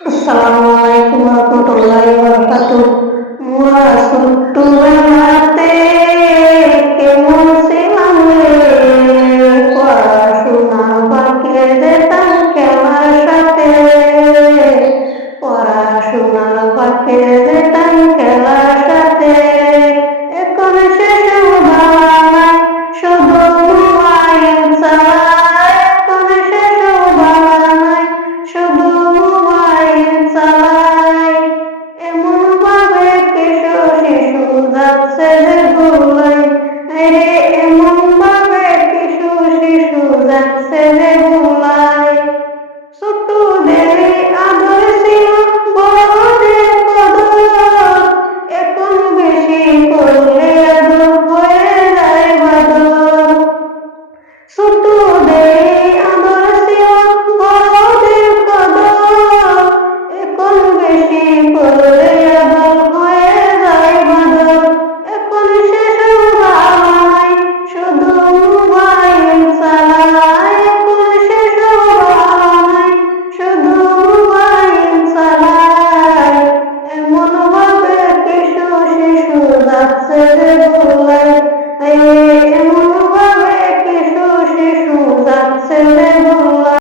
আসসালামু আলাইকুম রহমতুল্লাহি বারাকাতুহু। মোরা ছোট্টবেলাতে কেমন ছিলাম রে, পড়াশোনা বাকে যেতাম খেলার সাথে, পড়াশোনা বাকে যেতাম খেলার সাথে। এখন সেসব ভাবা নাই, শুধু মোবাইল চালাই। এখন সেসব ভাবা নাই, শুধু মোবাইল চালাই। এমন ভাবে কিশোর শিশু যাচ্ছে যে ভুলাই, রে এমন ভাবে কিশোর শিশু যাচ্ছে যে ভুলাই। ছোটদের আদর ছিল, বড়দের কদর, এখন বেশি করলে আদর হয়ে যায় বাদর। ছোটদের আদর ছিল, বড়দের কদর, এখন বেশি করলে আদর হয়ে যায় বাদর। এখন সেসব ভাবা নাই, শুধু মোবাইল চালাই। এখন সেসব ভাবা নাই, শুধু মোবাইল চালাই। এমন ভাবে কিশোর শিশু যাচ্ছে যে